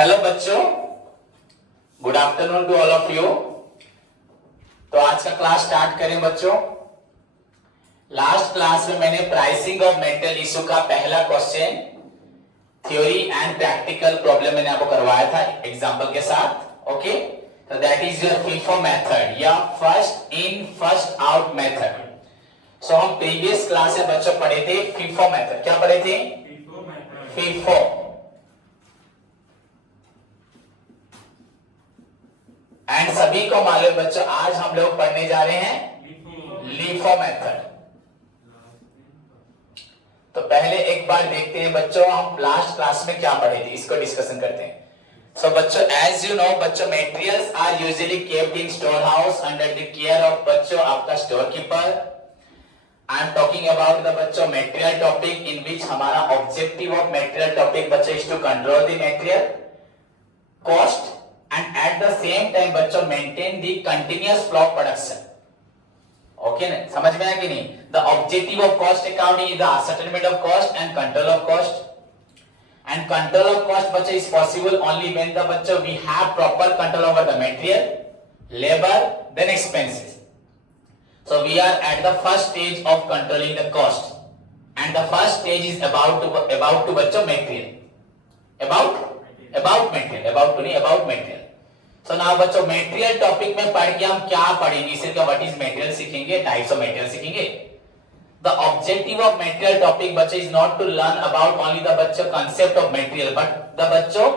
Hello बच्चों, good afternoon to all of you. तो आज का क्लास स्टार्ट करें बच्चों। लास्ट क्लास में मैंने प्राइसिंग ऑफ मेटल इशू का पहला question theory and practical problem मैंने आपको करवाया था एग्जांपल के साथ। ओके, तो that is your FIFO method या first in first out method. So हम प्रीवियस क्लास में बच्चों पढ़े थे फीफो मेथड। क्या पढ़े थे? फीफो। एंड सभी को मालूम बच्चों, आज हम लोग पढ़ने जा रहे हैं लीफो मेथड। तो पहले एक बार देखते हैं बच्चों, हम लास्ट क्लास में क्या पढ़े थे, इसको डिस्कशन करते हैं। सो बच्चों, एज यू नो बच्चों, materials are usually kept in store house under the care of बच्चों आपका store keeper. I am talking about the बच्चों मटेरियल टॉपिक इन विच हमारा ऑब्जेक्टिव ऑफ मटेरियल टॉपिक बच्चों is to control the material cost and at the same time बच्चों maintain the continuous flow of production। Okay ना, समझ में आया कि नहीं? The objective of cost accounting is the ascertainment of cost and control of cost, and control of cost बच्चों is possible only when the बच्चों we have proper control over the material, labor, then expenses। So we are at the first stage of controlling the cost, and the first stage is about to बच्चों material, about material। So now बच्चों material topic में पढ़ के हम क्या पढ़ेंगे? सिर्फ what is material सीखेंगे, टाइप्स ऑफ मटेरियल सीखेंगे। The objective of material topic बच्चों is not to learn about only the बच्चों concept of material but the बच्चों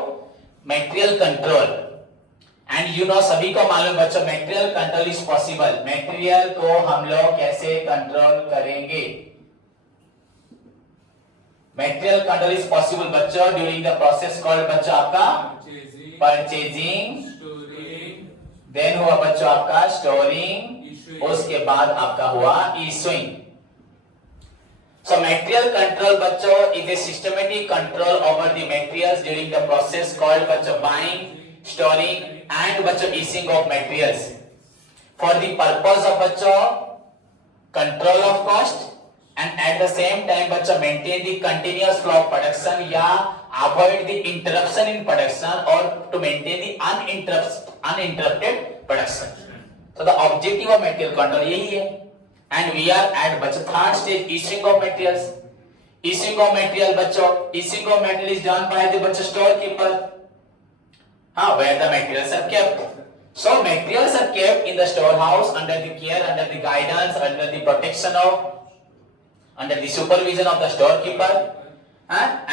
material control. And you know सभी को मालूम बच्चों material control is possible. Material को हम लोग कैसे कंट्रोल करेंगे? मटेरियल कंट्रोल इज पॉसिबल बच्चों ड्यूरिंग द प्रोसेस कॉल्ड बच्चों आपका परचेजिंग, देन हुआ बच्चों आपका स्टोरिंग, उसके बाद आपका हुआ इशूइंग। सो मटेरियल कंट्रोल बच्चों is a systematic control over the materials during the process called बच्चों बाइंग, स्टोरिंग एंड बच्चों issuing of materials for the purpose of बच्चों control of cost and at the same time बच्चों maintain the continuous flow of production या avoid the interruption in production or to maintain the uninterrupted production। So the objective of material control यही है। and we are at बच्चों third stage issuing of materials। issuing of material बच्चों issuing of material is done by the बच्चों storekeeper, where the materials are kept। so materials are kept in the storehouse under the care, under the guidance, under the protection of, under the supervision of the storekeeper,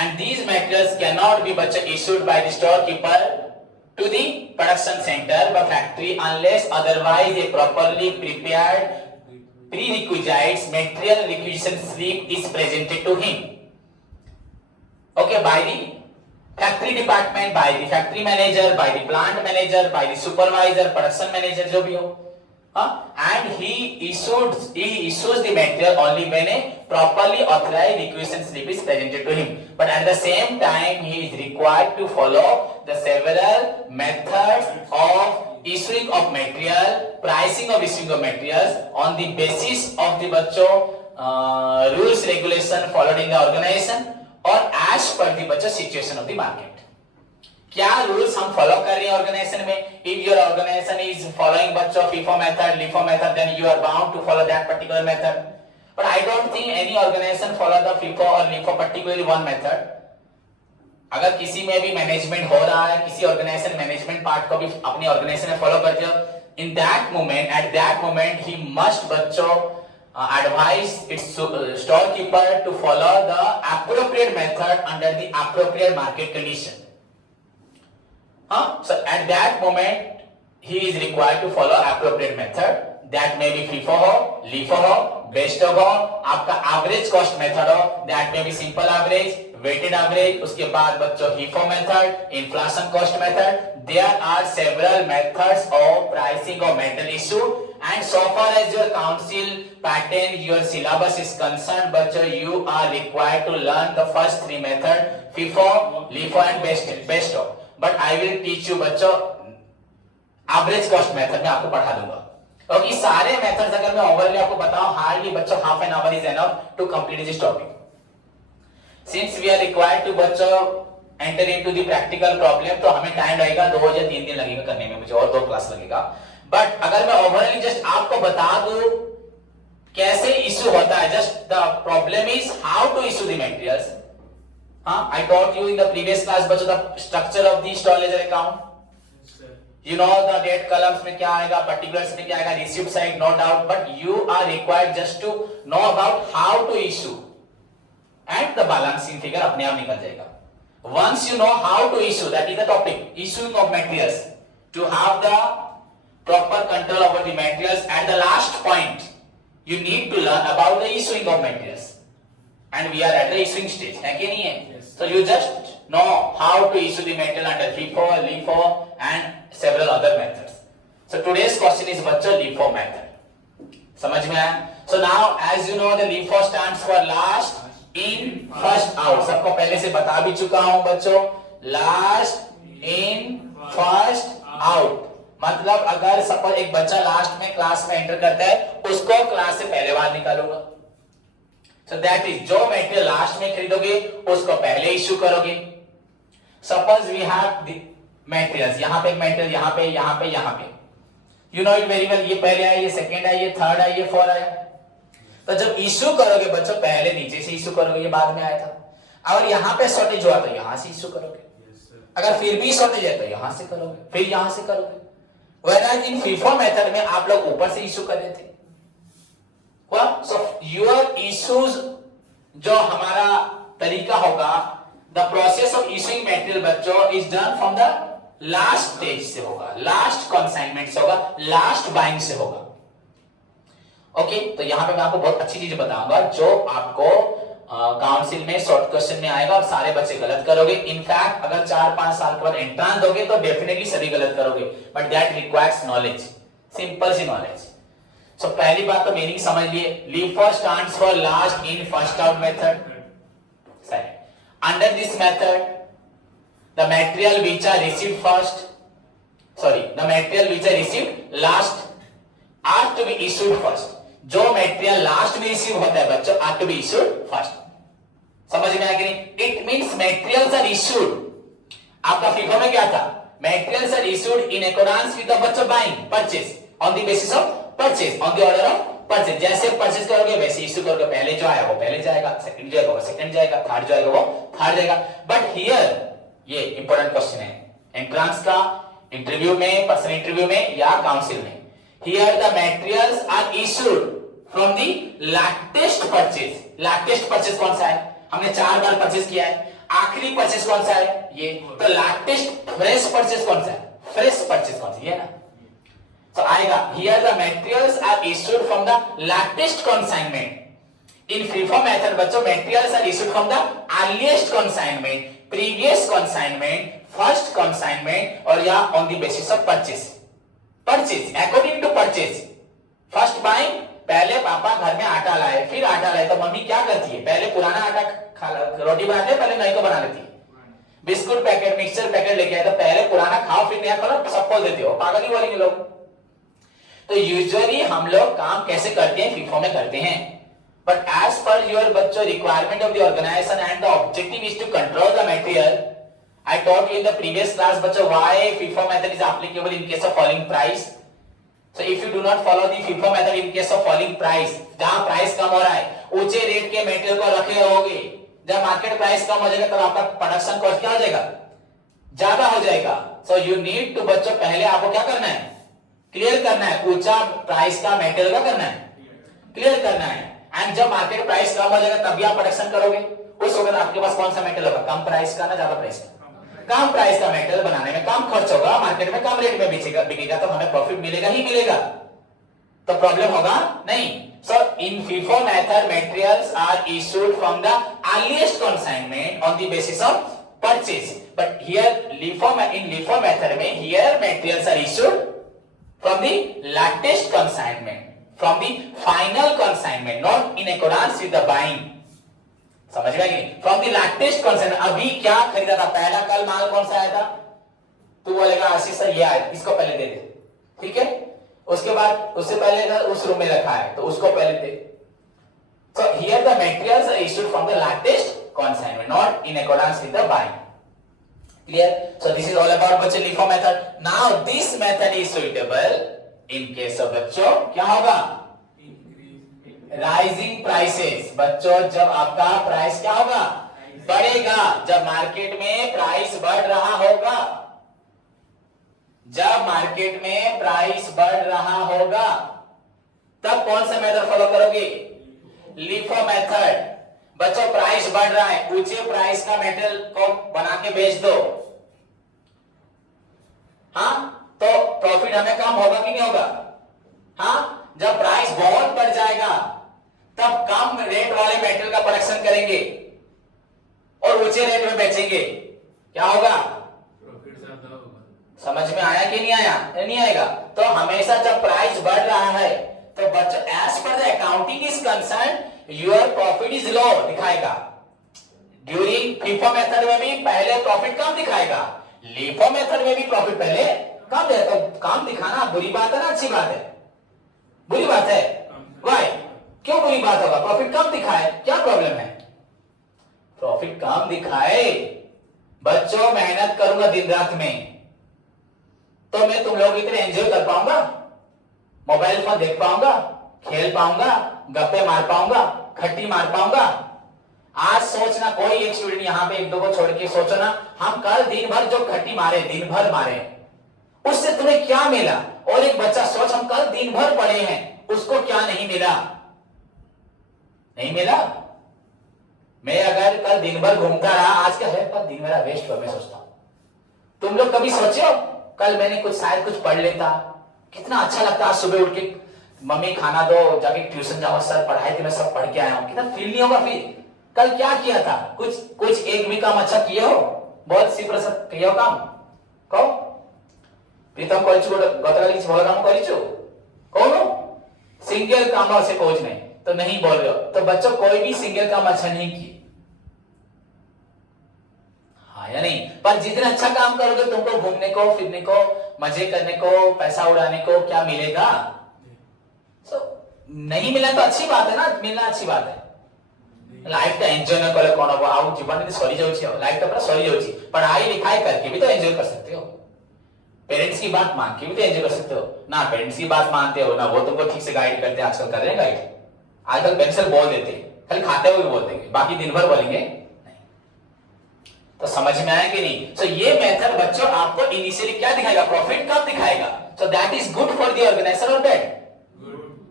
and these materials cannot be bachcha issued by the storekeeper to the production center by factory unless otherwise a properly prepared prerequisites material requisition slip is presented to him, okay, by the factory department, by the factory manager, by the plant manager, by the supervisor, production manager जो भी हो, and he issues the material only when a properly authorized requisition slip is presented to him, but at the same time he is required to follow the several methods of issuing of material, pricing of issuing of materials on the basis of the बच्चों rules regulation followed in the organization or as per the बच्चों situation of the market। क्या rules हम follow कर रहे हैं organisation में? If your organisation is following बच्चों FIFO method, LIFO method, then you are bound to follow that particular method. But I don't think any organisation follow the FIFO और LIFO particularly one method. अगर किसी में भी management हो रहा है, किसी ऑर्गेनाइजेशन मैनेजमेंट पार्ट को भी अपनी ऑर्गेनाइजेशन में फॉलो करते हो, in that moment at that moment he must बच्चों advise its storekeeper to follow the appropriate method under the appropriate market condition। So at that moment he is required to follow appropriate method, that may be FIFO हो, LIFO हो, BESTO हो, आपका average cost method हो, that may be simple average, weighted average, उसके बाद बच्चों HIFO method, inflation cost method। There are several methods of pricing of metal issue, and so far as your council pattern, your syllabus is concerned बच्चों you are required to learn the first three method, FIFO, LIFO and BESTO। But I will teach you बच्चों average cost method में आपको पढ़ा दूंगा, क्योंकि सारे methods अगर मैं ओवरली आपको बताऊं हार्डली बच्चों half an hour is enough to complete this topic. Since we are required to बच्चों enter into the practical problem, तो हमें टाइम लगेगा 2 या 3 दिन लगेगा करने में, मुझे और 2 क्लास लगेगा। बट अगर मैं ओवरऑल जस्ट आपको बता दूं कैसे इश्यू होता है, just the problem is how to issue the materials. हाँ, I taught you in the previous class बच्चों the structure of the stock ledger account. You know the date columns में क्या आएगा, particulars में क्या आएगा, receipt side, no doubt, but you are required just to know about how to issue and the balancing figure अपने आप निकल जाएगा। Once you know how to issue, that is the topic, issuing of materials, to have the proper control over the materials. At the last point, you need to learn about the issuing of materials, and we are at the issuing stage, है कि नहीं है? Yes. So you just know how to issue the material under FIFO, LIFO, and several other methods. So today's question is बच्चों LIFO method, समझ में आया? So now as you know the LIFO stands for last in first out, सबको पहले से बता भी चुका हूं बच्चों, last in first out मतलब अगर सपोज एक बच्चा लास्ट में क्लास में एंटर करता है, उसको क्लास से पहले बाहर निकालूंगा। So that is जो मटेरियल लास्ट में खरीदोगे उसको पहले इश्यू करोगे। Suppose we have the materials, यहाँ पे मटेरियल, यहाँ पे, यहाँ पे, यहाँ पे, you know it very well, ये पहले आया, ये सेकंड आया, ये थर्ड आया, ये फोर्थ आया। तो जब इश्यू करोगे बच्चों पहले नीचे से इश्यू करोगे, ये बाद में आया था। अगर यहाँ पे शॉर्टेज हुआ तो यहाँ से इश्यू करोगे, अगर फिर भी शॉर्टेज है तो यहाँ से करोगे, फिर यहाँ से करोगे। Whereas in FIFO मेथड में आप लोग ऊपर से इश्यू कर रहे थे। So your issues जो हमारा तरीका होगा, the process of issuing material बच्चों is done from the last stage से होगा, last consignment से होगा, last buying से होगा। ओके, तो यहाँ पे मैं आपको बहुत अच्छी चीज बताऊंगा जो आपको काउंसिल में शॉर्ट क्वेश्चन में आएगा और सारे बच्चे गलत करोगे। इनफैक्ट अगर 4-5 साल के बाद एंट्रेंस दोगे तो डेफिनेटली सभी गलत करोगे, but that requires knowledge, simple सी नॉलेज। सो पहली बात तो मीनिंग समझ लिए, LIFO stands for last in first out method। Second, under this method the material which are received first, the material which are received last are to be issued first। जो material last में receive होता है बच्चों are to be issued first. समझ में आया कि नहीं? It means materials are issued. आपका FIFO में क्या था? Materials are issued in accordance with the बच्चों buying purchase on the basis of purchase, on the order of purchase. जैसे परचेज करोगे वैसे इश्यू करोगे, पहले जो आया वो पहले जाएगा, सेकंड जो आएगा वो सेकंड जाएगा, थर्ड जो आएगा वो थर्ड जाएगा। बट हियर ये इंपॉर्टेंट क्वेश्चन है एंट्रेंस का, इंटरव्यू में, पर्सनल इंटरव्यू में या काउंसिल में। Here the materials are issued from the latest purchase। latest purchase कौन सा है? हमने 4 बार परचेज किया है, आखिरी परचेज कौन सा है? ये। तो latest fresh purchase कौन सा है? fresh purchase कौन सा? ये ना। तो आएगा here the materials are issued from the latest consignment। In FIFO method बच्चों materials are issued from the earliest consignment, previous consignment, first consignment और या on the basis of purchase। Purchase according to purchase. First buying, पहले पापा घर में आटा लाए, फिर आटा लाए तो मम्मी क्या करती है? पहले पुराना आटा रोटी बनाते हैं, पहले नई को बना लेती है। बिस्कुट पैकेट, मिक्सचर पैकेट लेके आए तो पहले पुराना खाओ फिर नया खाओ, सबको देते हो, पागल ही बोलेंगे लोग। तो यूजुअली हम लोग काम कैसे करते हैं? FIFO में करते हैं। बट एज पर योर बच्चों requirement of the organisation and the objective is to control the material. I taught you in the previous class बच्चों why FIFO method is applicable in case of falling price। So if you do not follow the FIFO method in case of falling price, जहां price कम हो रहा है ऊंचे rate के material को रखे रहोगे, जब मार्केट प्राइस कम हो जाएगा तब आपका प्रोडक्शन कॉस्ट क्या हो जाएगा? ज्यादा हो जाएगा। So you need to बच्चों पहले आपको क्या करना है? क्लियर करना है, ऊंचा प्राइस का मेटेरियल का करना है, क्लियर करना है। एंड जब मार्केट प्राइस कम हो जाएगा तभी आप प्रोडक्शन करोगे, उस वक्त आपके पास कौन सा मेटेरियल होगा? कम प्राइस का ना ज्यादा प्राइस का? कम प्राइस का मेटेरियल बनाने में कम खर्च होगा, मार्केट में कम रेट में बिकेगा तो हमें प्रॉफिट मिलेगा ही मिलेगा, तो प्रॉब्लम होगा नहीं। So in FIFO method materials are issued from the earliest consignment on the basis of purchase. But here LIFO method में here materials are issued from the latest consignment, from the final consignment, not in accordance with the buying. समझ गए कि from the latest consignment. अभी क्या खरीदा था? पहला कल माल कौन सा आया था? तू बोलेगा आशीष सर ये आया, इसको पहले दे दे, ठीक है। उसके बाद उससे पहले उस रूम में रखा है तो उसको पहले दे। So here the materials are issued from the latest consignment, not in accordance with the buying. Clear? So this is all about बच्चे LIFO method. Now this method is suitable in case of बच्चों क्या होगा? Rising prices. बच्चों जब आपका price क्या होगा? बढ़ेगा. जब मार्केट में प्राइस बढ़ रहा होगा, जब मार्केट में प्राइस बढ़ रहा होगा, तब कौन सा मेथड फॉलो करोगे? LIFO method. बच्चों प्राइस बढ़ रहा है, ऊंचे प्राइस का मेटल को बना के बेच दो. हाँ, तो प्रॉफिट हमें कम होगा कि नहीं होगा? हाँ, जब प्राइस बहुत बढ़ जाएगा तब कम रेट वाले मेटल का प्रोडक्शन करेंगे और ऊंचे रेट में बेचेंगे. क्या होगा? प्रॉफिट ज्यादा होगा. समझ में आया कि नहीं आया? नहीं आएगा. तो हमेशा जब प्राइस बढ़ रहा है तो बच्चों as per the accounting is concern your profit is low दिखाएगा. ड्यूरिंग FIFO मेथड में भी पहले प्रॉफिट कम दिखाएगा, LIFO मेथड में भी प्रॉफिट पहले कम देगा. तो कम दिखाना बुरी बात है ना अच्छी बात है? बुरी बात है. वाई? क्यों बुरी बात होगा? प्रॉफिट कम दिखाए, क्या प्रॉब्लम है? प्रॉफिट कम दिखाए, बच्चों मेहनत करूंगा दिन रात में तो मैं तुम लोग इतने एंजॉय कर पाऊंगा, मोबाइल फोन देख पाऊंगा, खेल पाऊंगा, गप्पे मार पाऊंगा, खट्टी मार पाऊंगा. आज सोचना, कोई एक स्टूडेंट यहां पे एक दो को छोड़ के सोचो ना, हम कल दिन भर जो खट्टी मारे, दिन भर मारे, उससे तुम्हें क्या मिला? और एक बच्चा सोच, हम कल दिन भर पढ़े हैं, उसको क्या नहीं मिला? नहीं मिला. मैं अगर कल दिन भर घूमता रहा, आज क्या है पर दिन मेरा वेस्ट हुआ, मैं सोचता हूं. तुम लोग कभी सोचे हो कल मैंने कुछ शायद कुछ पढ़ लेता, कितना अच्छा लगता. आज सुबह उठ के मम्मी खाना दो, जाके ट्यूशन जाओ, सर पढ़ाई थी मैं सब पढ़ के आया हूं, कितना फील नहीं होगा? फिर कल क्या किया था? कुछ एक भी काम अच्छा किए हो? बहुत सी प्रतिशत किए हो काम? कहो प्रीतम कॉलेज गतकाली ଭଲ काम କରିଛୁ? कहो सिंगल काम से कोच नहीं तो नहीं बोल रहे हो. तो बच्चों कोई भी सिंगल काम अच्छा नहीं किए, हाँ या नहीं? पर जितना अच्छा काम करोगे तुमको घूमने को, फिरने को, मजे करने को, पैसा उड़ाने को क्या मिलेगा? नहीं मिला तो अच्छी बात है ना, मिलना अच्छी बात है. लाइफ का एंजॉय न कले कौन हो? आउ जीवन में सरी जाउछि, लाइफ का पूरा सरी जाउछि. पढ़ाई लिखाई करके भी तो एंजॉय कर सकते हो, पेरेंट्स की बात मान के भी तो एंजॉय कर सकते हो ना. पेरेंट्स की बात मानते हो ना, वो तुमको ठीक से गाइड करते हैं. आजकल कर रहे हैं गाइड, आजकल पेंसिल बोल देते, खाली खाते हुए बोल देंगे, बाकी दिन भर बोलेंगे नहीं. तो समझ में आया कि नहीं? तो ये मेथड बच्चों आपको इनिशियली क्या दिखाएगा? प्रॉफिट कम दिखाएगा. So that is good for the organiser और bad?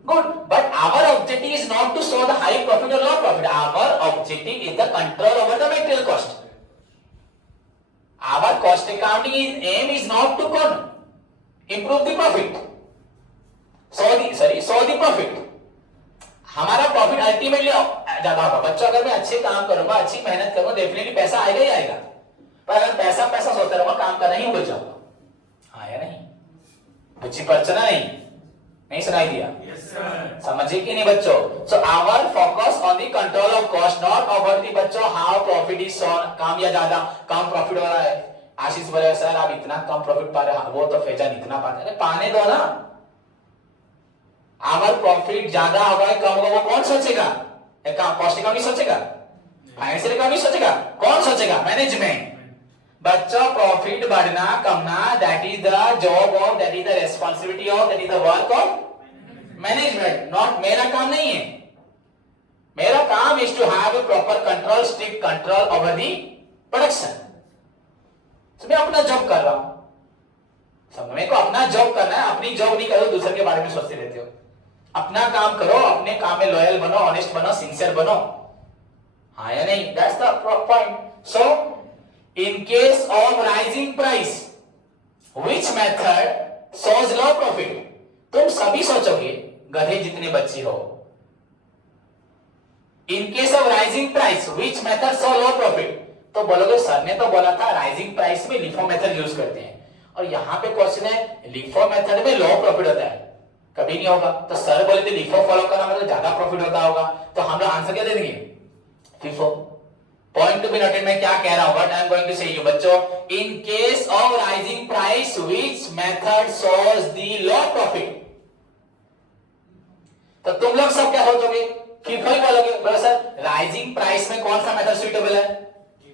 Good, but our objective is not to show the high profit or low profit. Our objective is the control over the material cost. Our cost accounting aim is not to improve the profit. show the profit. हमारा profit ultimately ज्यादा होगा. बच्चों अगर मैं अच्छे काम करूंगा, अच्छी मेहनत करूंगा, डेफिनेटली पैसा आएगा ही आएगा. पर अगर पैसा पैसा सोचता रहूंगा, काम करना ही भूल जाऊंगा. हाँ या नहीं? अच्छी पर्चना नहीं सुनाई दिया? Yes, sir. समझे कि नहीं बच्चों? So our focus on the control of cost, not over the बच्चों हाउ प्रॉफिट इज शोन. कम या ज्यादा, कम प्रॉफिट हो रहा है. आशीष बोले सर आप इतना कम प्रॉफिट पा रहे हैं, वो तो फैजान इतना पाते हैं. पाने दो ना. आवर प्रॉफिट ज्यादा होगा कम होगा वो कौन सोचेगा? कॉस्ट का नहीं सोचेगा, फाइनेंशियल का नहीं सोचेगा. कौन सोचेगा? मैनेजमेंट. बच्चों प्रॉफिट बढ़ना कमना, that is the job of, that is the responsibility of, that is the work of management. Not मेरा काम नहीं है. मेरा काम is to have a proper control, strict control over the production. मैं अपना जॉब कर रहा हूं, सब मेरे को अपना जॉब करना है. अपनी जॉब नहीं करो, दूसरे के बारे में सोचते रहते हो. अपना काम करो, अपने काम में लॉयल बनो, ऑनेस्ट बनो, सिंसियर बनो. हाँ या नहीं? That's the point. So in case of rising price, which method shows low profit? तुम सभी सोचोगे, गधे जितने बच्चे हो. In case of rising price, which method show low profit? तो बोलोगे सर ने तो बोला था राइजिंग प्राइस में लिफो मेथड यूज करते हैं, और यहाँ पे क्वेश्चन है लिफो मेथड में लो प्रॉफिट होता है. कभी नहीं होगा. तो सर बोले थे लिफो फॉलो करना मतलब ज्यादा प्रॉफिट होता होगा, तो हम लोग आंसर क्या दे देंगे? FIFO. Point to be noted. मैं क्या कह रहा हूं, what I am going to say you बच्चों, in case of rising price which method shows the low profit. तो तुम लोग सब क्या सोचोगे? FIFO ही बोलोगे. बोलो सर राइजिंग प्राइस में कौन सा मेथड सुटेबल है?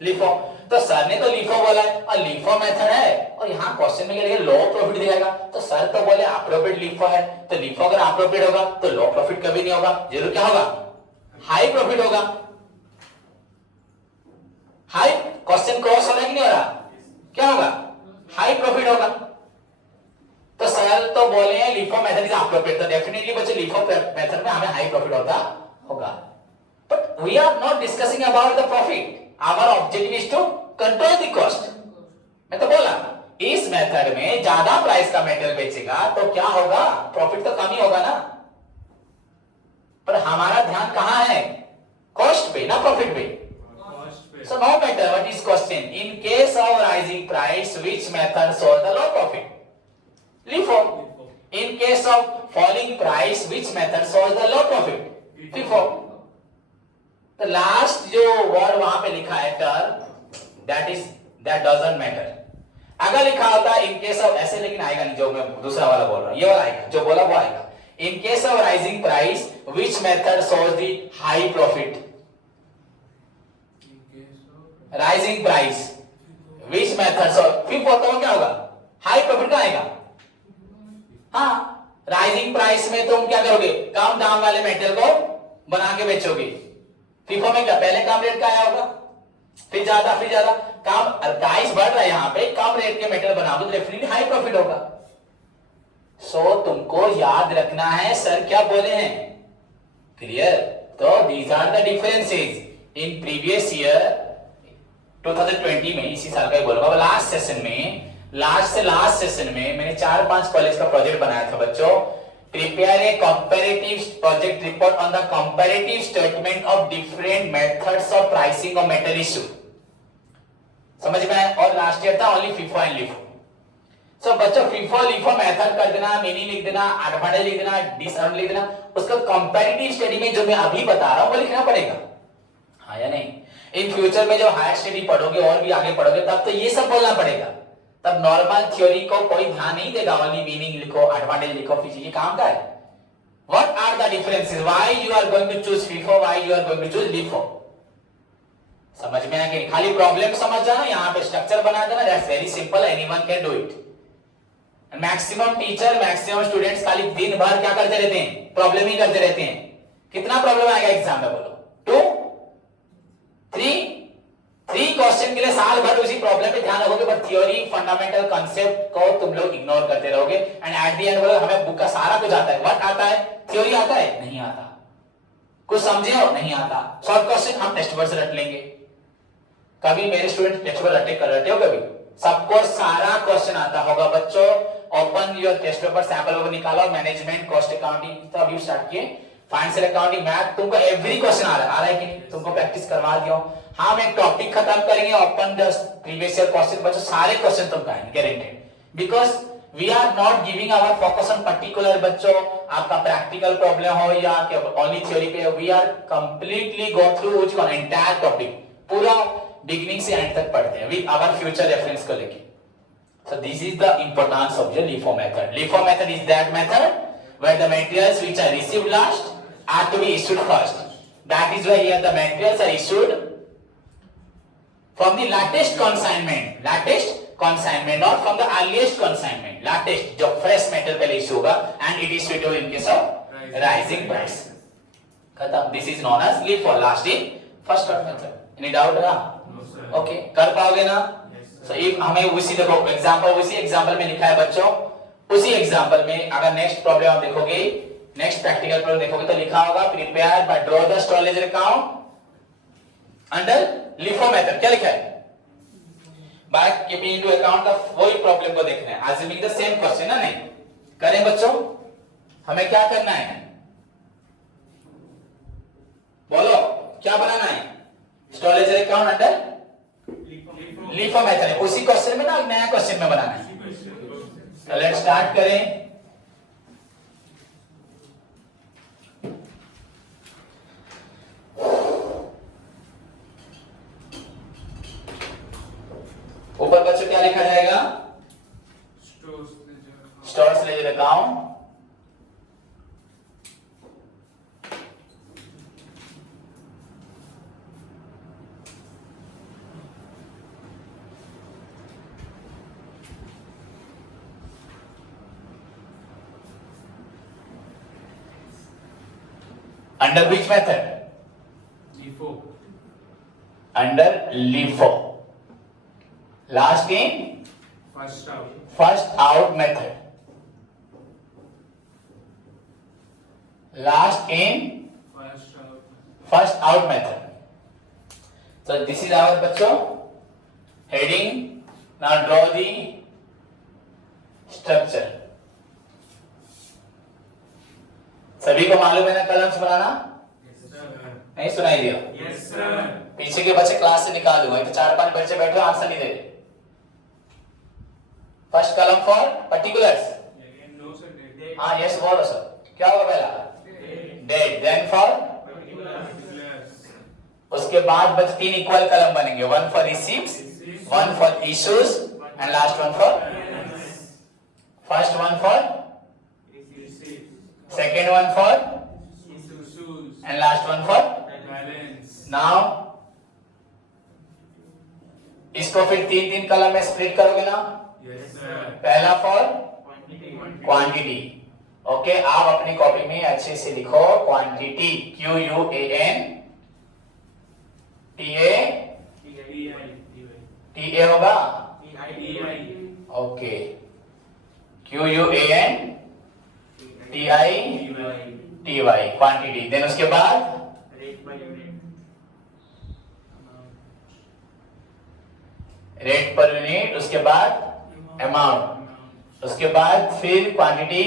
लिफो. तो सर ने तो लिफो बोला है और लिफो मेथड है और यहाँ क्वेश्चन में क्या लिखा लो प्रॉफिट दिखाएगा, तो सर तो बोले अप्रोप्रिएट लिफो है, तो लिफो अगर अप्रोप्रिएट होगा तो लो प्रॉफिट कभी नहीं होगा, जरूर क्या होगा हाई प्रॉफिट होगा। हाई क्वेश्चन क्रॉस हो रहा है कि नहीं हो रहा, क्या होगा हाई प्रॉफिट होगा। तो सर तो बोले हैं लिफो मेथड इज अप्रोप्रिएट, तो डेफिनेटली बच्चे लिफो मेथड में हमें हाई प्रॉफिट होता होगा। But we are not discussing about the profit, our objective is to control the cost. मैं तो बोला इस मेथड में ज्यादा प्राइस का मेटेरियल बेचेगा तो क्या होगा, प्रॉफिट तो कम ही होगा ना, पर हमारा ध्यान कहां है, कॉस्ट पे ना प्रॉफिट पे। So no matter what is question, in case of rising price, which method shows the low profit? LIFO. In case of falling price, which method shows the low profit? FIFO. The last जो word वहां पे लिखा है term, that doesn't matter. अगर लिखा होता in case of ऐसे, लेकिन आएगा नहीं, जो मैं दूसरा वाला बोल रहा हूँ ये वाला आएगा, जो बोला वो आएगा। In case of rising price, which method shows the high profit? Rising price which method, so FIFO तो क्या होगा हाई प्रॉफिट का आएगा। हाँ, राइजिंग प्राइस में तुम क्या करोगे, कम दाम वाले मेटेरियल को बना के बेचोगे। FIFO में क्या पहले कम रेट का आया होगा, फिर ज्यादा कम, प्राइस बढ़ रहा है यहाँ पे, कम रेट के मेटेरियल बनाओगे तो डेफिनेटली हाई प्रॉफिट होगा। सो तुमको याद रखना है सर क्या बोले हैं, क्लियर। तो these are the differences in previous year 2020 में, इसी साल का ही बोलूंगा, लास्ट सेशन में मैंने 4-5 कॉलेज का प्रोजेक्ट बनाया था बच्चों। Prepare a comparative project report on the comparative statement of different methods of pricing of metal issue, समझ में आया। और लास्ट ईयर था ओनली FIFO एंड LIFO। सो बच्चों FIFO LIFO मेथड कर देना, मीनिंग लिख देना, एडवांटेज लिख देना, डिसएडवांटेज लिख देना, उसका कंपैरेटिव स्टडी में जो मैं अभी बता रहा हूं वो लिखना पड़ेगा, हाँ या नहीं। इन फ्यूचर में जो हायर स्टडी पढ़ोगे और भी आगे पढ़ोगे तब तो ये सब बोलना पड़ेगा, तब नॉर्मल थ्योरी को कोई ध्यान नहीं देगा, ओनली मीनिंग लिखो, एडवांटेज लिखो, फिर ये काम का है। What are the differences, why you are going to choose FIFO, why you are going to choose LIFO, समझ में आया कि खाली प्रॉब्लम समझ जाना, यहाँ पे स्ट्रक्चर बना देना, that's very simple, anyone can do it. Maximum teacher, maximum students खाली दिन भर क्या करते रहते हैं, प्रॉब्लम ही करते रहते हैं। कितना प्रॉब्लम आएगा एग्जाम में बोलो, 3 क्वेश्चन के लिए साल भर उसी प्रॉब्लम पे ध्यान रखोगे, बट थ्योरी फंडामेंटल कांसेप्ट को तुम लोग इग्नोर करते रहोगे, एंड एट द एंड बोलो हमें बुक का सारा कुछ आता है, व्हाट आता है, थ्योरी आता है नहीं आता, कुछ समझे हो नहीं आता, शॉर्ट क्वेश्चन हम टेक्स्ट बुक से रट लेंगे। कभी मेरे स्टूडेंट टेक्स्ट बुक रटे हो कभी, सबको सारा क्वेश्चन आता होगा बच्चों। Open your test paper, sample paper निकालो, मैनेजमेंट, कॉस्ट अकाउंटिंग तो अभी स्टार्ट किए, फाइनेंशियल अकाउंटिंग, मैथ, तुमको एवरी क्वेश्चन आ रहा है कि नहीं, तुमको प्रैक्टिस करवा दिया। हम एक टॉपिक खत्म करेंगे, open the previous year question, बच्चों सारे क्वेश्चन तुमको आएंगे guaranteed, because we are not giving our focus on particular बच्चों, आपका प्रैक्टिकल प्रॉब्लम हो या ओनली थ्योरी पे, we are completely go through which one entire topic, पूरा बिगिनिंग से एंड तक पढ़ते हैं विद आवर फ्यूचर रेफरेंस को लेके। So this is the importance of the LIFO method. LIFO method is that method where the materials which are received last are to be issued first. That is why here the materials are issued from the latest consignment, not from the earliest consignment. Latest जो fresh metal पहले issue होगा, and it is suitable in case of rising price. खत्म. This is known as LIFO, last in first method. Any doubt रहा? No sir. Okay, कर पाओगे ना? So if हमें उसी देखो एग्जांपल में लिखा है बच्चों, उसी एग्जांपल में अगर नेक्स्ट प्रॉब्लम आप देखोगे, नेक्स्ट प्रैक्टिकल प्रॉब्लम देखोगे तो लिखा होगा prepare by draw the storage account under LIFO method, क्या लिखा है, by keeping into account the वही प्रॉब्लम को देखना है, अज्यूमिंग द सेम क्वेश्चन है, नहीं करें बच्चों, हमें क्या करना है बोलो, क्या बनाना है, storage account under LIFO method है, उसी क्वेश्चन में ना नया क्वेश्चन में बनाना है। तो लेट्स स्टार्ट करें। ऊपर बच्चों क्या लिखा जाएगा, stores ledger account, under which method? LIFO. Under LIFO. Last in First out. First out method. Last in First out. First out method. So this is our बच्चों heading. Now draw the structure. सभी को मालूम है ना columns बनाना? Yes, sir. नहीं सुनाई दिया? Yes, sir. पीछे के बच्चे क्लास से निकाल दो, तो 4-5 बच्चे बैठे हो आंसर नहीं दे रहे. First column for particulars. Again, no, sir. Date. हाँ यस बोलो सर. क्या होगा पहला? Date. Date. Then for. Particulars. उसके बाद बच्चे 3 इक्वल कलम बनेंगे. One for receives, one for issues and last one for. First one for, Receive. Second one for Issues. And last one for. Balance. Now इसको फिर 3-3 कलम में split करोगे ना. Yes, sir. पहला फॉर Quantity. क्वांटिटी. ओके, आप अपनी copy में अच्छे से लिखो क्वांटिटी. QUANTA होगा. Okay, QUANTITY quantity. देन उसके बाद रेट पर यूनिट, उसके बाद अमाउंट, उसके बाद फिर क्वांटिटी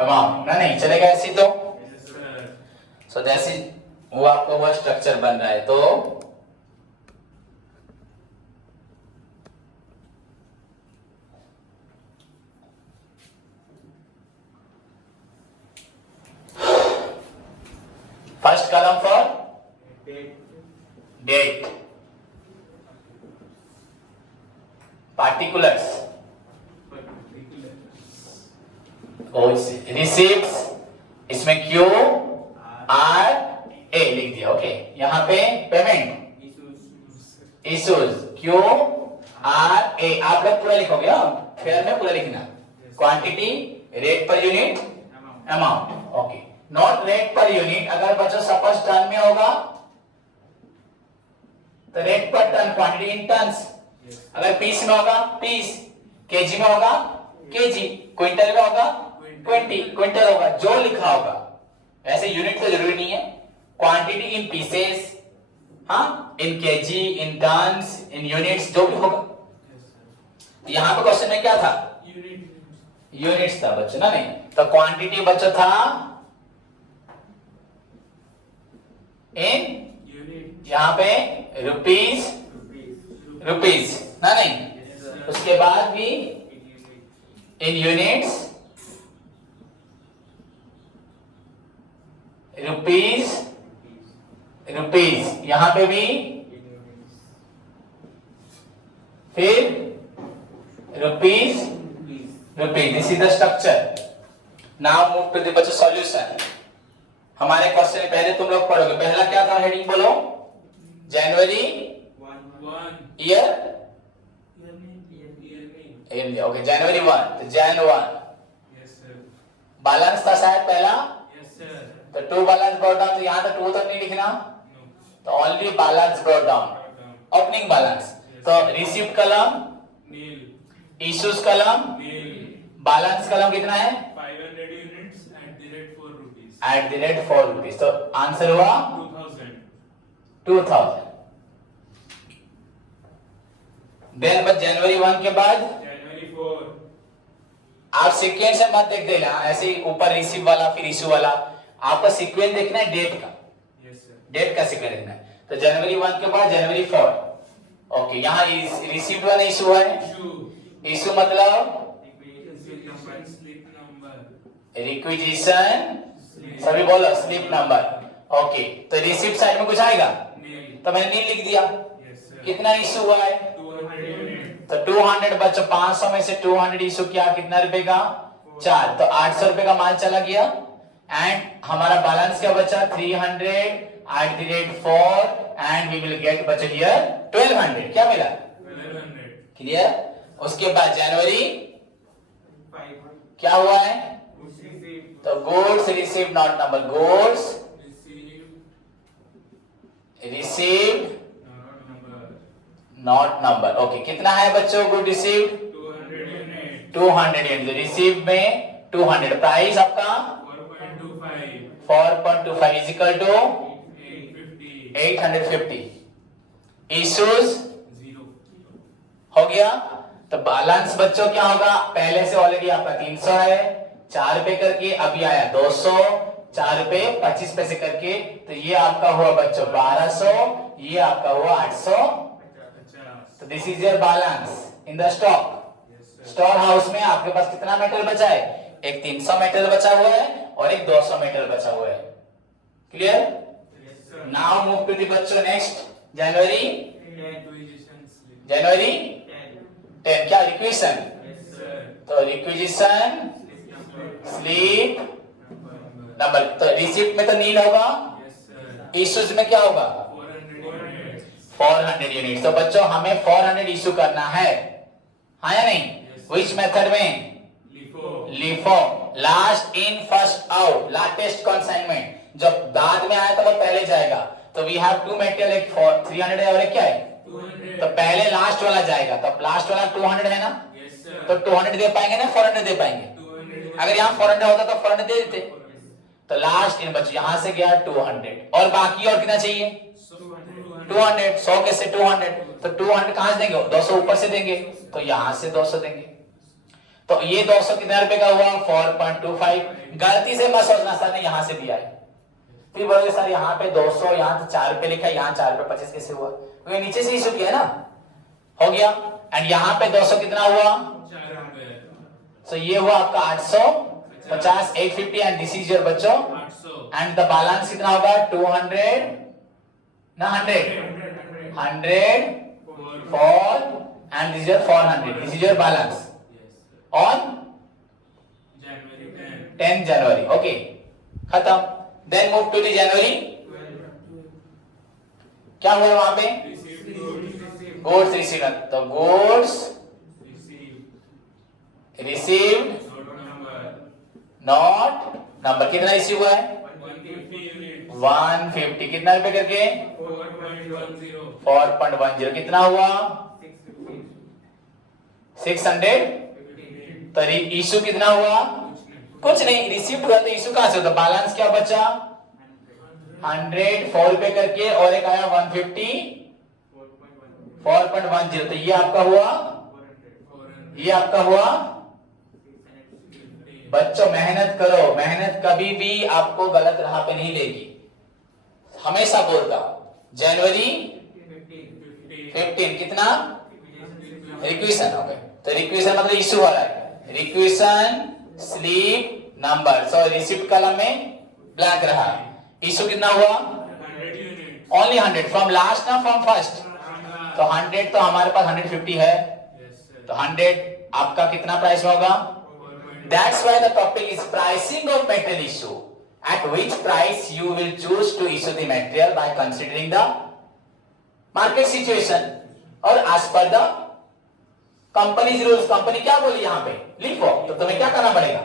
अमाउंट. ना नहीं चलेगा ऐसी तो. Yes, sir. सो जैसे वो आपको वो स्ट्रक्चर बन रहा है. तो first column for date, particulars, receives, इसमें क्यू आर ए लिख दिया. ओके, यहाँ पे payment, issues, Q R A. आप लोग पूरा लिखोगे. फेयर में पूरा लिखना. Quantity, rate per unit, amount. Okay, not rate per unit. अगर बच्चों सपोज टन में होगा तो rate per ton, quantity in tons. अगर पीस में होगा पीस, केजी में होगा केजी, क्विंटल में होगा क्विंटल होगा, जो लिखा होगा. ऐसे यूनिट तो जरूरी नहीं है. क्वांटिटी इन पीसेस, हाँ, इन केजी, इन टन्स, इन यूनिट्स, जो भी होगा. यहाँ पे क्वेश्चन में क्या था? यूनिट्स था बच्चों ना. नहीं तो क्वांटिटी बच्चों था इन, यहाँ पे रुपीस ना. नहीं, उसके बाद भी इन यूनिट्स, रुपीस, यहाँ पे भी फिर rupees. This is the structure. Now move to the बच्चों सॉल्यूशन. हमारे क्वेश्चन पहले तुम लोग पढ़ोगे. पहला क्या था? हेडिंग बोलो. January year. ओके, जनवरी 1, तो जैन 1. बैलेंस था शायद पहला. तो 2 बैलेंस ब्रॉट डाउन. तो यहाँ तो 2 तो नहीं लिखना, तो only balance brought down, opening balance. तो रिसीव्ड कलम, इश्यूज कलम, बैलेंस कलम कितना है? 500 units at the rate 4 rupees. Eight the rate 4 rupees. तो आंसर हुआ 2000. देन बस जनवरी 1 के बाद January 4. आप सीक्वेंस से मत देख देना. ऐसे ही ऊपर रिसीव वाला फिर इश्यू वाला. आपका सीक्वेंस देखना है डेट का. Yes, sir. डेट का सीक्वेंस देखना है. तो जनवरी 1 के बाद जनवरी 4. ओके, यहाँ रिसीव्ड वाला इश्यू है. इश्यू मतलब Slip number. रिक्विजिशन. सभी बोलो स्लिप नंबर. ओके, तो रिसीव्ड साइड में कुछ आएगा, Nil. तो मैंने नील लिख दिया. Yes, sir. कितना इश्यू हुआ है? 200 units. तो 200 बच्चों, 500 में से 200 इशू किया, कितना रुपए का? 4. तो 800 रुपए का माल चला गया. एंड हमारा बैलेंस क्या बचा? 300 at the rate 4 and we will get बचा हियर 1200. क्या मिला? 1200. क्लियर. उसके बाद जनवरी क्या हुआ है? तो goods received not number, goods received not number. Okay, कितना है बच्चों गुड रिसीव्ड? 200 यूनिट। रिसीव में 200, प्राइस आपका 4.25 इज इक्वल टू 850। इश्यूज 0 हो गया। तो बैलेंस बच्चों क्या होगा? पहले से ऑलरेडी आपका 300 है, 4 रुपए करके, अभी आया 200, 4 रुपए 25 पैसे करके, तो ये आपका हुआ बच्चों 1200, ये आपका हुआ 850। तो this is your balance in the stock. Store house में आपके पास कितना मेटल बचा है? एक 300 मेटल बचा हुआ है और एक 200 मेटल बचा हुआ है। Clear? Now move to the बच्चों नेक्स्ट जनवरी 10। क्या रिक्वेशन? तो रिक्विजिशन स्लीप नंबर। तो रिसिप्ट में तो नील होगा, इश्यूज में क्या होगा? 400 यूनिट। तो बच्चों हमें 400 इश्यू करना है, हाँ या नहीं? विच मेथड में? LIFO, last in first out, latest consignment. जब बाद में आया तो वो पहले जाएगा। तो वी हैव टू मेटेरियल, एक 300 है और एक क्या है 200। तो पहले लास्ट वाला जाएगा। तो लास्ट वाला 200 है ना? तो 200 दे पाएंगे ना 400 दे पाएंगे? अगर यहाँ 400 होता तो 400 दे देते। तो लास्ट इन बच्चों यहां से गया 200 और बाकी और कितना चाहिए? 200। 100 कैसे 200? तो 200 कहां से देंगे? 200 ऊपर से देंगे, तो यहां से 200 देंगे। तो ये 200 कितने रुपए का हुआ? 4.25। गलती से मत सोचना सर ने यहां से दिया है, फिर बोलोगे सर यहाँ पे 200, यहाँ तो 4 रुपए लिखा है, यहाँ 4 रुपए 25 कैसे हुआ? क्योंकि नीचे से इशू किया है ना। हो गया। एंड यहाँ पे 200 कितना हुआ? सो ये हुआ आपका 850, 850 एंड दिस इज योर बच्चों। एंड द बैलेंस कितना होगा? 200 ना 100 4 and this is your 400। This is your balance on 10 January. Okay, खत्म। Then move to the January. क्या हुआ वहां पे? Goods receive. तो गुड्स रिसीव्ड नॉट नंबर। कितना रिसीव हुआ है? 150। कितना रुपए करके? 4.10। कितना हुआ? 600। तो इशू कितना हुआ? कुछ नहीं, रिसीव्ड हुआ। तो इशू कहां से होता? बैलेंस क्या बचा? 100 4 रुपए करके और एक आया 150 4.10। तो ये आपका हुआ, ये आपका हुआ। बच्चों मेहनत करो, मेहनत कभी भी आपको गलत राह पे नहीं लेगी। हमेशा बोलता हूं। जनवरी 15 कितना? रिक्वेशन हो गए। तो रिक्वेशन मतलब इशू वाला है। Requisition slip number. So receipt column में ब्लैंक रहा। इशू कितना हुआ? ओनली 100। फ्रॉम लास्ट ना फ्रॉम फर्स्ट? तो 100 तो हमारे पास 150 है। तो 100 आपका कितना प्राइस होगा? That's why the topic is pricing of material issue. At which price you will choose to issue the material by considering the market situation और as per the company's rules. Company क्या बोली यहाँ पे? LIFO. तो तुम्हें क्या करना पड़ेगा?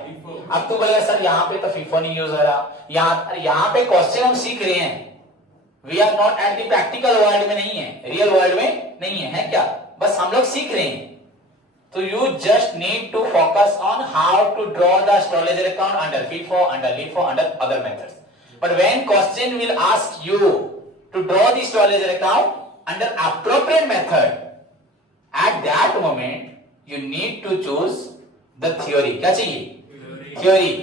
अब तू बोलेगा सर यहाँ पे तो FIFO नहीं यूज हो रहा। यहाँ पे क्वेश्चन हम सीख रहे हैं। We are not at the practical world में नहीं है, रियल वर्ल्ड में नहीं है क्या? बस हम लोग सीख रहे हैं। So you just need to focus on how to draw the store ledger account under FIFO, under LIFO, under other methods. But when question will ask you to draw the store ledger account under appropriate method, at that moment you need to choose the theory. क्या चाहिए? Theory.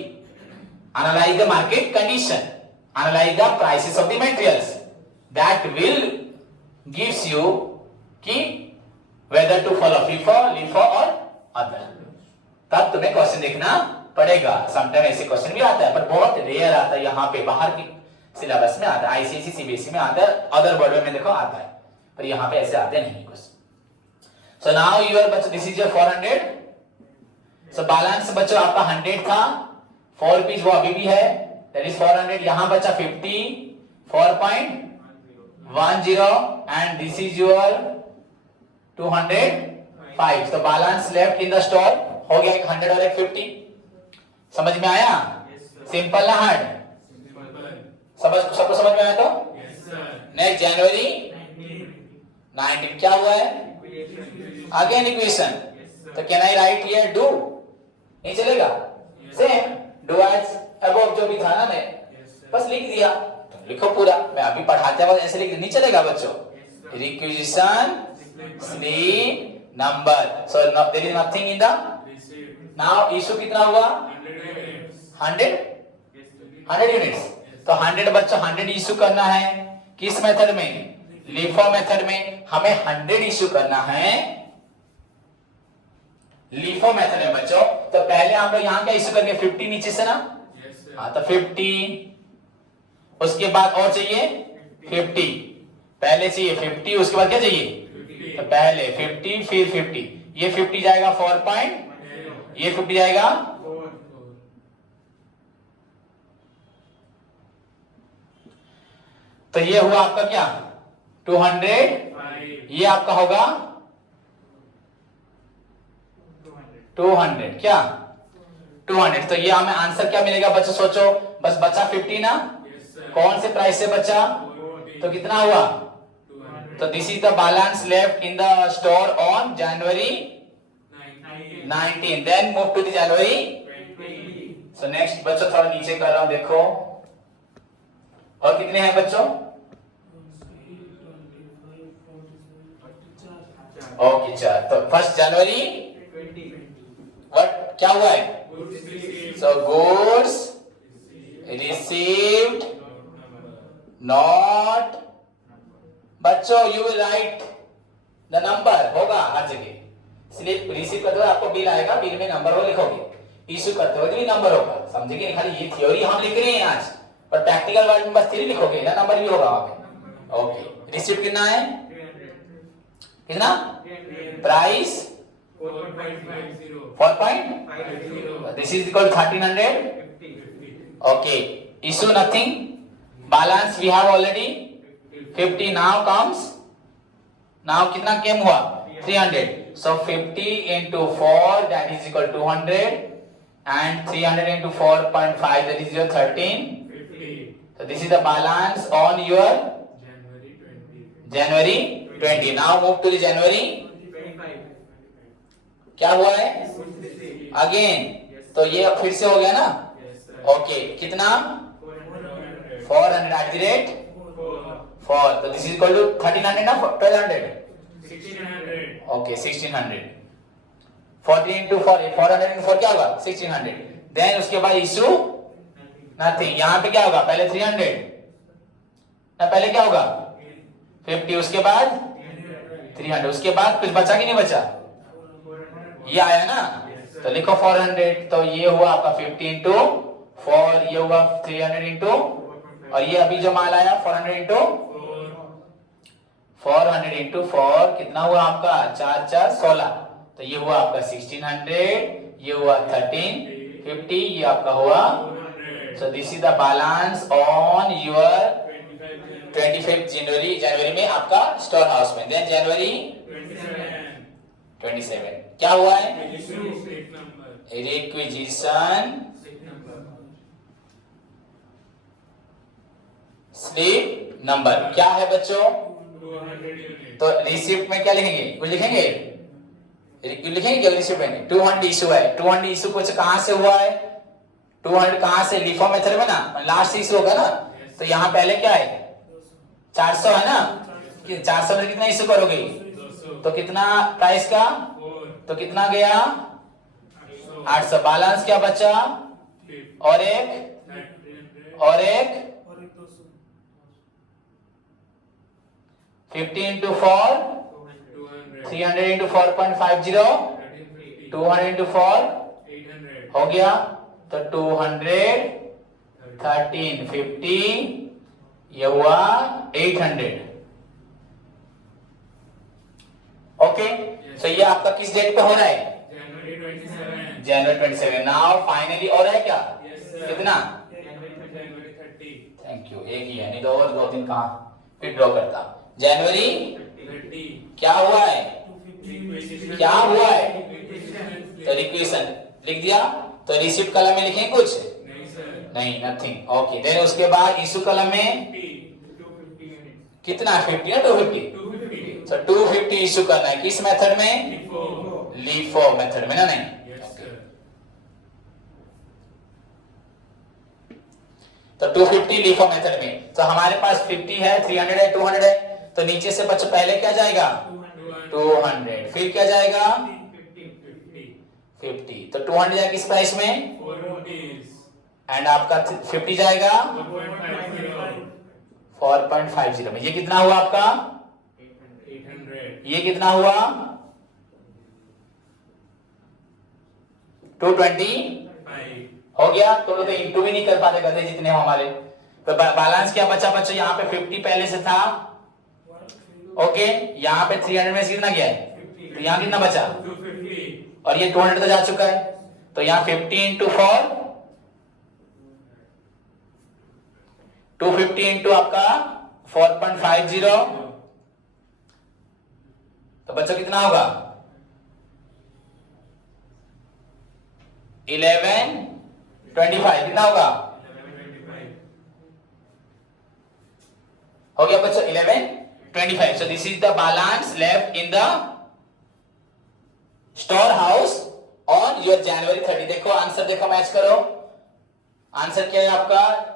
Analyze the market condition. Analyze the prices of the materials. That will gives you कि whether to follow FIFO, LIFO और other. तब तुम्हें question देखना पड़ेगा। Sometime ऐसे question भी आता है पर बहुत रेयर आता है। यहाँ पे बाहर की सिलेबस में आता है, ICSE CBSE में आता है, अदर बोर्ड में देखो आता है, पर यहाँ पे ऐसे आते नहीं क्वेश्चन। So now your बच्चों this is your 400. So balance बच्चों आपका 100 था, 4 rupees वो अभी भी है, that is 400. यहाँ बचा 50, 4.10 and this is your 205. तो balance left in the store हो गया एक 100 और एक 50। समझ में आया? सिंपल ना हार्ड? सबको समझ में आया तो? Yes, sir. नेक्स्ट जनवरी 19 क्या हुआ है? Again equation. तो can I write here do? नहीं चलेगा? सेम डू एज अबव जो भी था ना, मैं बस लिख दिया. तो लिखो पूरा. मैं अभी पढ़ाते वक्त ऐसे लिख नहीं चलेगा बच्चों. Requisition slip number. So there is nothing in the. Received. Now issue कितना हुआ? 100 units. 100 यूनिट्स. तो 100 बच्चों 100 इशू करना है किस मेथड में? लिफो मेथड में. हमें 100 इशू करना है लिफो मेथड में बच्चों. तो पहले हम लोग यहाँ क्या इशू करेंगे? 50 नीचे से ना. Yes, sir. हाँ तो 50. उसके बाद और चाहिए 50. पहले चाहिए 50, उसके बाद क्या चाहिए? 50. तो पहले 50 फिर 50. ये 50 जाएगा 4 पॉइंट. ये 50 जाएगा. तो ये हुआ आपका क्या? 200. 5. ये आपका होगा 200. क्या 200? तो ये हमें आंसर क्या मिलेगा बच्चों? सोचो. बस बचा 50 ना. Yes, sir. कौन से प्राइस से बचा? 40. तो कितना हुआ? 200. तो this is the balance left in the store on January 19. 19. Then move to the January. 20. So next बच्चों थोड़ा नीचे कर रहा हूं देखो. और कितने हैं बच्चों? ओके 4. तो फर्स्ट जनवरी 20. व्हाट क्या हुआ है? Goods received. So goods received note. बच्चों you will write the number. होगा हर जगह. स्लिप रिसीव करते हुए आपको बिल आएगा. बिल में नंबर वो लिखोगे. इशू करते हुए भी नंबर होगा. समझेंगे? खाली ये थ्योरी हम लिख रहे हैं आज, पर प्रैक्टिकल वर्ड में बस थ्योरी लिखोगे ना, नंबर भी होगा वहां पे. ओके. रिसीव कितना है? 300. कितना? Price 4.50. 4. This is equal to 1300. 50. Okay. Issue nothing. Balance we have already 50. Now comes. Now कितना came हुआ? 300. So 50 into 4 that is equal to 200, and 300 into 4.5 that is your 13. 50. So this is the balance on your January 20. January 20. Now move to the January. 25. क्या हुआ है? Goods received. Again. तो ये फिर से हो गया ना. Yes, sir. ओके. कितना? 400. 400 at the rate 4. 4. तो this is equal to 1300 ना 1200. 1600. ओके 1600. 40 into 4 400 into 4 क्या होगा? 1600. देन उसके बाद इशू नथिंग. यहाँ पे क्या होगा? पहले 300 ना. पहले क्या होगा? 50. उसके बाद 300. उसके बाद कुछ बचा कि नहीं बचा? ये आया ना. तो लिखो 400. तो ये हुआ आपका 50 into 4. ये हुआ 300 into, और ये अभी जो माल आया 400 into 400 into 4 कितना हुआ आपका? 4 4 16. तो ये हुआ आपका 1600. ये हुआ 1350. ये आपका हुआ. 400. सो this is the balance on your 25 25 जनवरी में आपका स्टोर हाउस में. देन जनवरी 27. 27 क्या हुआ है? Issue slip number. Requisition Slip number. Slip number. क्या है बच्चों? 200 units. तो रिसिप्ट में क्या लिखेंगे? कुछ लिखेंगे? लिखेंगे क्या रिसिप्ट में? 200 इशू है. 200 इशू कुछ कहां से हुआ है? 200 कहां से? लिफो मेथड में ना. लास्ट इशू होगा ना. तो यहाँ पहले क्या है? 400 है ना. 400 में कितना इशू करोगे? 200. तो कितना प्राइस का? 4. तो कितना गया? 800. बैलेंस क्या बचा? 50. और एक 300. और एक 50 into 4 200. 300 into 4.50 1350. 200 into 4 800. हो गया. तो 200 1350 ये हुआ 800. ओके. सो ये आपका किस डेट पे हो रहा है? January 27. जनवरी 27. नाउ फाइनली और है क्या? Yes, sir. कितना? January 30. Thank you. एक ही है, नहीं तो और 2-3 कहां फिर ड्रॉ करता. जनवरी 30. क्या हुआ है? Requisition. क्या हुआ है? Requisition. तो रिक्वेशन लिख दिया. तो रिसिप्ट कलम में लिखें कुछ? नहीं सर. नहीं, नथिंग। ओके, देन उसके बाद इशू कॉलम में 250 यूनिट्स। कितना, 50 या 250? 250। सो 250 इशू करना है किस मेथड में? LIFO। लीफो मेथड में ना? नहीं, Yes sir। तो 250 लीफो मेथड में। तो हमारे पास 50 है, 300 है, 200 है, तो नीचे से बच्चों पहले क्या जाएगा? 200, फिर क्या जाएगा? 50। तो 200 जाएगा किस प्राइस में? 4 rupees। एंड आपका 50 जाएगा 4.50। 4.50 में। ये कितना हुआ आपका? 800। ये कितना हुआ? 225 हो गया। तो इंटू भी नहीं कर पाते गधे जितने हो हमारे। तो बैलेंस क्या बचा बच्चों? यहाँ पे 50 पहले से था। ओके, यहाँ पे 300 में से कितना गया है? तो यहाँ कितना बचा? 250। और ये 200 तो जा चुका है। तो यहाँ 50 इंटू 4, 250 इंटू आपका 4.50, तो बच्चों कितना होगा? 1125 कितना होगा? 1125। हो गया बच्चों 1125। So this is the balance left in the store house on your January 30। देखो आंसर, देखो मैच करो। आंसर क्या है आपका?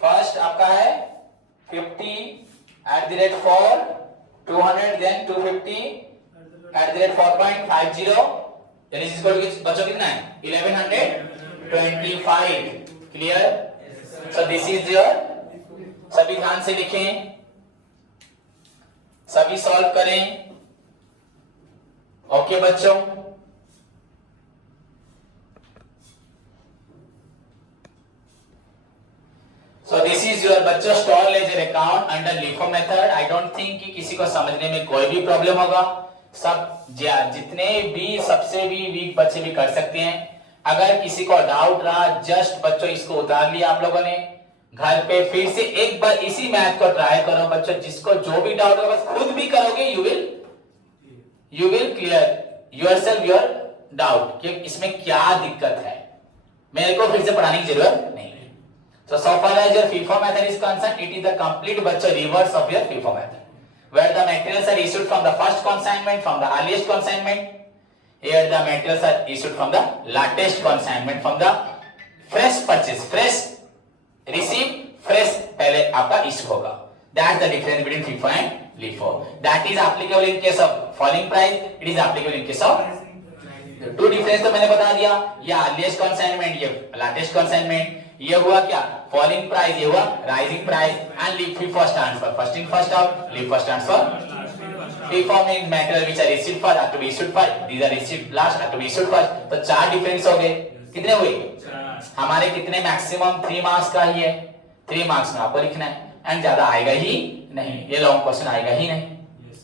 फर्स्ट आपका है 50 at the rate 4, 200, then 250 at the rate 4.50, यानी इसको बच्चों कितना है? 1125। Clear? So this is your, सभी ध्यान से लिखें, सभी सॉल्व करें। ओके बच्चों, सो दिस इज योर बच्चों store ledger account under LIFO method. I don't think कि किसी को समझने में कोई भी प्रॉब्लम होगा। सब जितने भी सबसे भी वीक बच्चे भी कर सकते हैं। अगर किसी को डाउट रहा, जस्ट बच्चों इसको उतार लिया आप लोगों ने, घर पे फिर से एक बार इसी मैथ को ट्राई करो बच्चों। जिसको जो भी डाउट होगा बस खुद भी करोगे, you will clear yourself your doubt कि इसमें क्या दिक्कत है। मेरे को फिर से पढ़ाने की जरूरत नहीं है। So far as your FIFO method is concerned, it is the complete bachcha reverse of your FIFO method, where the materials are issued from the first consignment, from the earliest consignment. Here the materials are issued from the latest consignment, from the fresh purchase, fresh receive, fresh पहले आपका issue होगा। That's the difference between FIFO and LIFO. That is applicable in case of falling price. It is applicable in case of two difference तो मैंने बता दिया। ये earliest consignment, ये latest consignment. ये हुआ क्या? फॉलिंग प्राइस, ये हुआ rising price. And FIFO stands for first in first out, LIFO stands for FIFO means material which are received first are to be issued first, these are received last are to be issued first. तो चार difference हो गए। कितने हुए? हमारे कितने? Maximum 3 marks का ही है। 3 मार्क्स में आपको लिखना है एंड ज्यादा आएगा ही नहीं, ये लॉन्ग क्वेश्चन आएगा ही नहीं।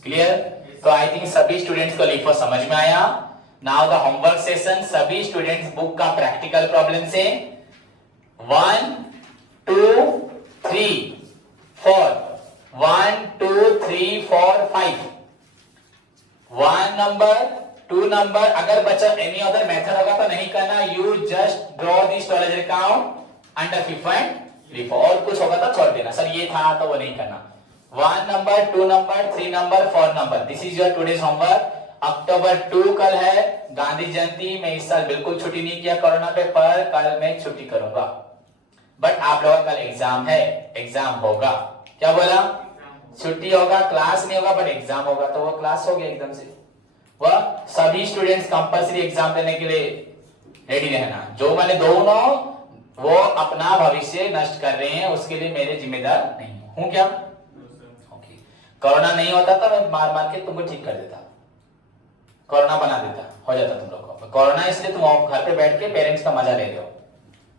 क्लियर? तो आई थिंक सभी स्टूडेंट्स को LIFO समझ में आया। नाउ द होमवर्क सेशन, सभी स्टूडेंट्स बुक का प्रैक्टिकल प्रॉब्लम से 1 2 3 4 1 2 3 4 5 1 नंबर 2 नंबर। अगर बच्चा एनी अदर मेथड होगा तो नहीं करना। You just draw the storage account under FIFO and LIFO। और कुछ होगा तो छोड़ देना, सर ये था तो वो नहीं करना। 1 number 2 number 3 number 4 number. This is your today's homework. अक्टूबर 2 कल है गांधी जयंती। मैं इस साल बिल्कुल छुट्टी नहीं किया कोरोना पे, पर कल मैं छुट्टी करूंगा। बट आप लोगों का कल एग्जाम है, एग्जाम होगा। क्या बोला? छुट्टी होगा, क्लास नहीं होगा बट एग्जाम होगा। तो वो क्लास हो गया एकदम से। वह सभी स्टूडेंट्स कंपल्सरी एग्जाम देने के लिए रेडी रहना। जो मैंने दोनों वो अपना भविष्य नष्ट कर रहे हैं, उसके लिए मेरे जिम्मेदार नहीं हूं। क्या? ओके। कोरोना नहीं होता तो मैं मार मार के तुमको ठीक कर देता, कोरोना बना देता, हो जाता तुम लोग को। कोरोना इसलिए तुम घर पे बैठ के पेरेंट्स का मजा ले रहे हो,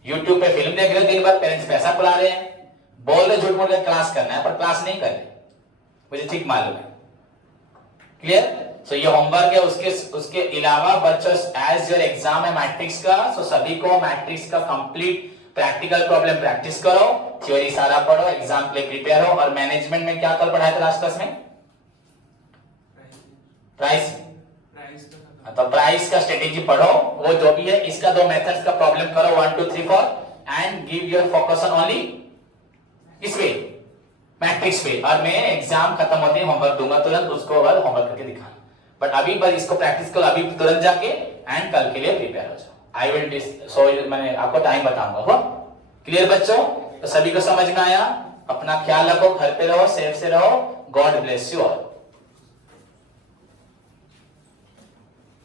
यूट्यूब पे फिल्म देख रहे हो दिन भर, पेरेंट्स पैसा बुला रहे हैं, बोल रहे झूठ मूठ के क्लास करना है पर क्लास नहीं कर रहे, मुझे ठीक मालूम है। क्लियर? सो ये होमवर्क है। उसके अलावा बच्चों एज योर एग्जाम है मैट्रिक्स का, सो सभी को मैट्रिक्स का कंप्लीट प्रैक्टिकल प्रॉब्लम प्रैक्टिस करो, थ्योरी सारा पढ़ो, एग्जाम के लिए प्रिपेयर हो। और मैनेजमेंट में क्या कल पढ़ाया था लास्ट क्लास में? प्राइस। तो प्राइस का स्ट्रेटेजी पढ़ो, वो जो भी है। इसका 2 मेथड्स का प्रॉब्लम करो, 1 2 3 4 and give your focus on only इस पे मैट्रिक्स पे, और मैं एग्जाम खत्म होते ही होमवर्क दूंगा तुरंत, उसको बाद होमवर्क करके दिखाना। बट अभी बस इसको प्रैक्टिस करो अभी तुरंत जाके, एंड कल के लिए प्रिपेयर हो जाओ। आई विल सो मैंने आपको टाइम बताऊंगा। हो क्लियर बच्चों? तो सभी को समझ में आया? अपना ख्याल रखो, घर पे रहो, सेफ से रहो। God bless you all.